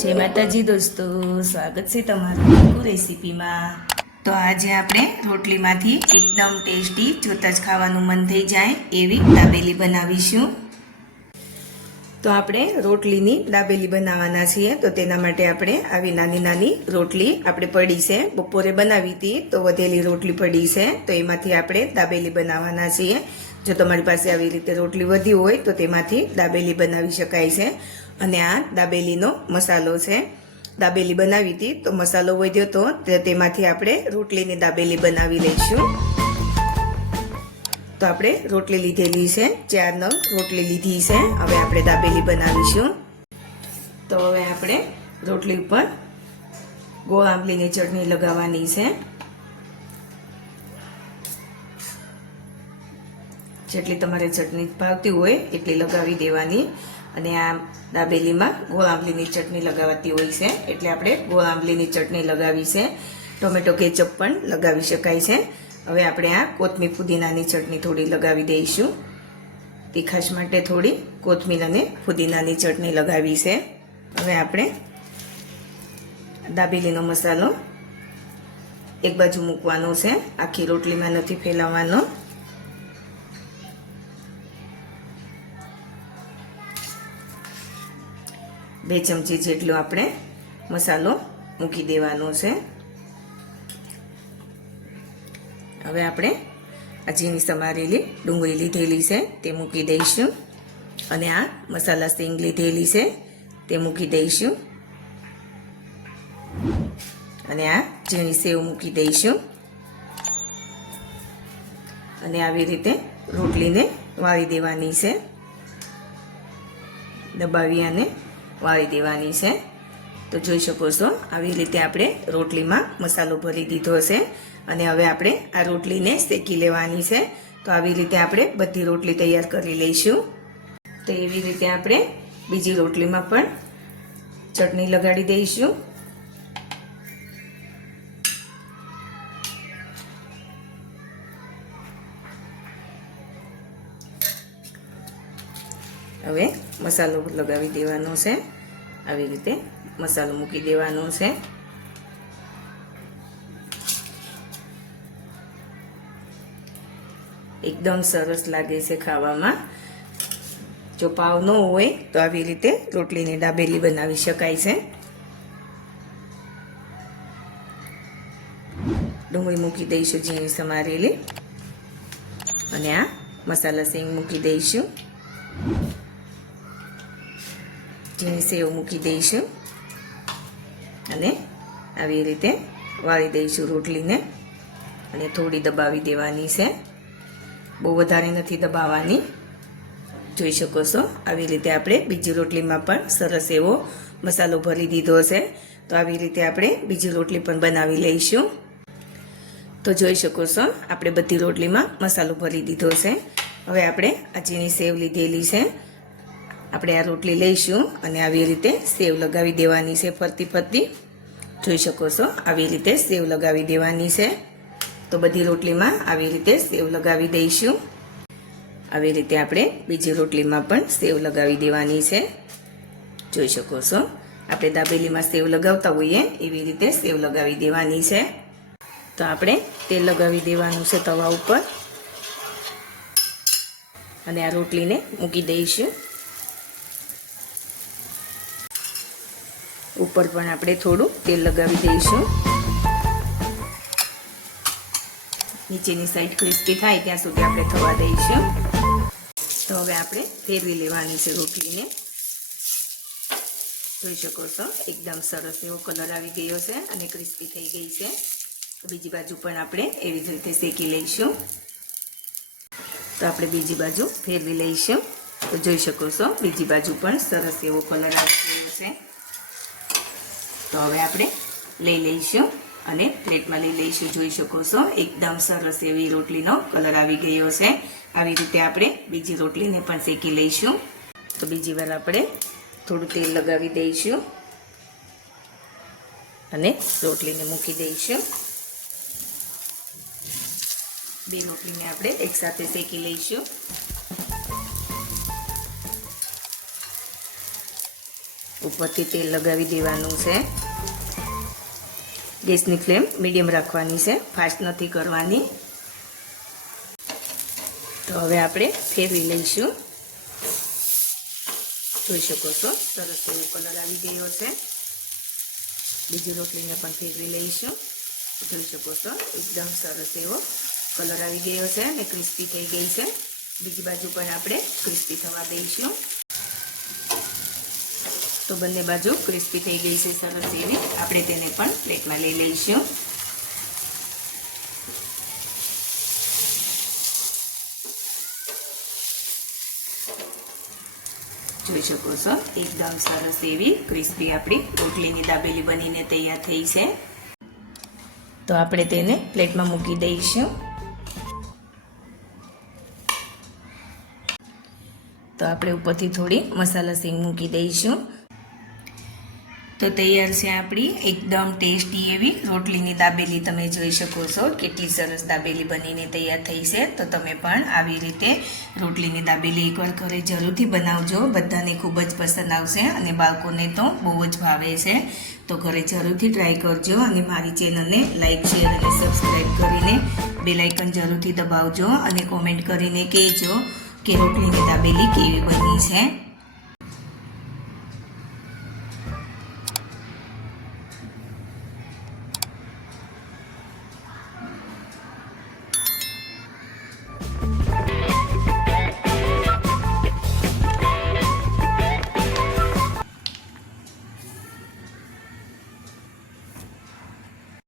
જય માતાજી દોસ્તો, સ્વાગત છે તમારું રેસીપીમાં. તો આજે આપણે રોટલીમાંથી એકદમ ટેસ્ટી, જોતાં જ ખાવાનું મન થઈ જાય એવી દાબેલી બનાવીશું. તો આપણે રોટલીની દાબેલી બનાવવાના છીએ, તો તેના માટે આપણે આવી નાની નાની રોટલી આપણે પડી છે. બપોરે બનાવી હતી, તો વધેલી રોટલી પડી છે, તો એમાંથી આપણે દાબેલી બનાવવાના છીએ. જો તમારી પાસે આવી રીતે રોટલી વધી હોય, તો તેમાંથી દાબેલી બનાવી શકાય છે. અને આ દાબેલીનો મસાલો છે. દાબેલી બનાવી હતી, તો મસાલો વધ્યો તો તેમાંથી આપણે રોટલીની દાબેલી બનાવી લઈશું. તો આપણે રોટલી લીધેલી છે, ચાર નંગ રોટલી લીધી છે. હવે આપણે દાબેલી બનાવીશું. તો હવે આપણે રોટલી ઉપર ગોળ આંબલીની ચટણી લગાવવાની છે. જેટલી તમારે ચટણી ભાવતી હોય એટલી લગાવી દેવાની. અને આ દાબેલીમાં ગોળ આંબલીની ચટણી લગાવતી હોય છે. એટલે આપણે ગોળ આંબલીની ચટણી લગાવી છે. ટોમેટો કેચઅપ પણ લગાવી શકાય છે. હવે આપણે આ કોથમીર પુદીનાની ચટણી થોડી લગાવી દઈશું. તીખાશ માટે થોડી કોથમીર અને પુદીનાની ચટણી લગાવી છે. હવે આપણે દાબેલીનો મસાલો એક બાજુ મૂકવાનો છે. આખી રોટલીમાં નથી ફેલાવવાનો. બે ચમચી જેટલો આપણે મસાલો મૂકી દેવાનો છે. હવે આપણે આ ઝીણી સમારેલી ડુંગળી લીધેલી છે, તે મૂકી દઈશું. અને આ મસાલા સિંગ લીધેલી છે, તે મૂકી દઈશું. અને આ ઝીણી સેવ મૂકી દઈશું. અને આવી રીતે રોટલીને વાળી દેવાની છે. દબાવી અને વાળી દેવાની છે. તો જોઈ શકો છો, આવી રીતે આપણે રોટલીમાં મસાલો ભરી દીધો છે અને હવે આપણે આ રોટલીને શેકી લેવાની છે. તો આવી રીતે આપણે બધી રોટલી તૈયાર કરી લઈશું. તો એવી રીતે આપણે બીજી રોટલીમાં પણ ચટણી લગાડી દઈશું. હવે મસાલો લગાવી દેવાનો છે. આવી રીતે મસાલો મૂકી દેવાનો છે. એકદમ સરસ લાગે છે ખાવામાં. જો પાવ ન હોય તો આવી રીતે રોટલીની ડાબેલી બનાવી શકાય છે. ડુંગળી મૂકી દઈશું ઝીણી સમારેલી. અને આ મસાલા સિંગ મૂકી દઈશું. ઝીણી સેવ મૂકી દઈશું. અને આવી રીતે વાળી દઈશું રોટલીને. અને થોડી દબાવી દેવાની છે. બહુ વધારે નથી દબાવવાની. જોઈ શકો છો, આવી રીતે આપણે બીજી રોટલીમાં પણ સરસ એવો મસાલો ભરી દીધો છે. તો આવી રીતે આપણે બીજી રોટલી પણ બનાવી લઈશું. તો જોઈ શકો છો, આપણે બધી રોટલીમાં મસાલો ભરી દીધો છે. હવે આપણે આ ઝીણી સેવ લીધેલી છે. આપણે આ રોટલી લઈશું અને આવી રીતે સેવ લગાવી દેવાની છે ફરતી ફરતી. જોઈ શકો છો, આવી રીતે સેવ લગાવી દેવાની છે. તો બધી રોટલીમાં આવી રીતે સેવ લગાવી દઈશું. આવી રીતે આપણે બીજી રોટલીમાં પણ સેવ લગાવી દેવાની છે. જોઈ શકો છો, આપણે દાબેલીમાં સેવ લગાવતા હોઈએ એવી રીતે સેવ લગાવી દેવાની છે. તો આપણે તેલ લગાવી દેવાનું છે તવા ઉપર. અને આ રોટલીને મૂકી દઈશું. ઉપર પણ આપણે થોડું તેલ લગાવી દઈશું. નીચેની સાઈડ ક્રિસ્પી થાય ત્યાં સુધી આપણે થવા દઈશું. તો હવે આપણે ફેરવી લેવાની છે રોટલીને. જોઈ શકો છો, એકદમ સરસ એવો કલર આવી ગયો છે અને ક્રિસ્પી થઈ ગઈ છે. બીજી બાજુ પણ આપણે એવી જ રીતે શેકી લઈશું. તો આપણે બીજી બાજુ ફેરવી લઈશું. તો જોઈ શકો છો, બીજી બાજુ પણ સરસ એવો કલર આવી ગયો છે. તો હવે આપણે લઈ લઈશું અને પ્લેટમાં લઈ લઈશું. જોઈ શકો છો, એકદમ સરસ એવી રોટલીનો કલર આવી ગયો છે. આવી રીતે આપણે બીજી રોટલીને પણ શેકી લઈશું. તો બીજી વાર આપણે થોડું તેલ લગાવી દઈશું અને રોટલીને મૂકી દઈશું. બે રોટલીને આપણે એકસાથે શેકી લઈશું. ઉપરથી તેલ લગાવી દેવાનું છે. ગેસની ફ્લેમ મીડિયમ રાખવાની છે. ફાસ્ટ નથી કરવાની. તો હવે આપણે ફેરવી લઈશું. જોઈ શકો છો, સરસ એવો કલર આવી ગયો છે. બીજી રોટલીને પણ ફેરવી લઈશું. જોઈ શકો છો, એકદમ સરસ એવો કલર આવી ગયો છે અને ક્રિસ્પી થઈ ગઈ છે. બીજી બાજુ પણ આપણે ક્રિસ્પી થવા દઈશું. તો બંને બાજુ ક્રિસ્પી થઈ ગઈ છે સરસ એવી. આપણે તેને પણ પ્લેટમાં લઈ લઈશું. જોઈ શકો છો, એકદમ સરસ એવી ક્રિસ્પી આપણી રોટલીની દાબેલી બનીને તૈયાર થઈ છે. તો આપણે તેને પ્લેટમાં મૂકી દઈશું. તો આપણે ઉપરથી થોડી મસાલા સિંગ મૂકી દઈશું. તો તૈયાર છે આપણી એકદમ ટેસ્ટી એવી રોટલીની દાબેલી. તમે જોઈ શકો છો કેટલી સરસ દાબેલી બનીને તૈયાર થઈ છે. તો તમે પણ આવી રીતે રોટલીની દાબેલી એકવાર ઘરે જરૂરથી બનાવજો. બધાને ખૂબ જ પસંદ આવશે અને બાળકોને તો બહુ જ ભાવે છે. તો ઘરે જરૂરથી ટ્રાય કરજો અને મારી ચેનલને લાઇક શેર અને સબસ્ક્રાઈબ કરીને બેલાઇકન જરૂરથી દબાવજો અને કોમેન્ટ કરીને કહેજો કે રોટલીની દાબેલી કેવી બની છે.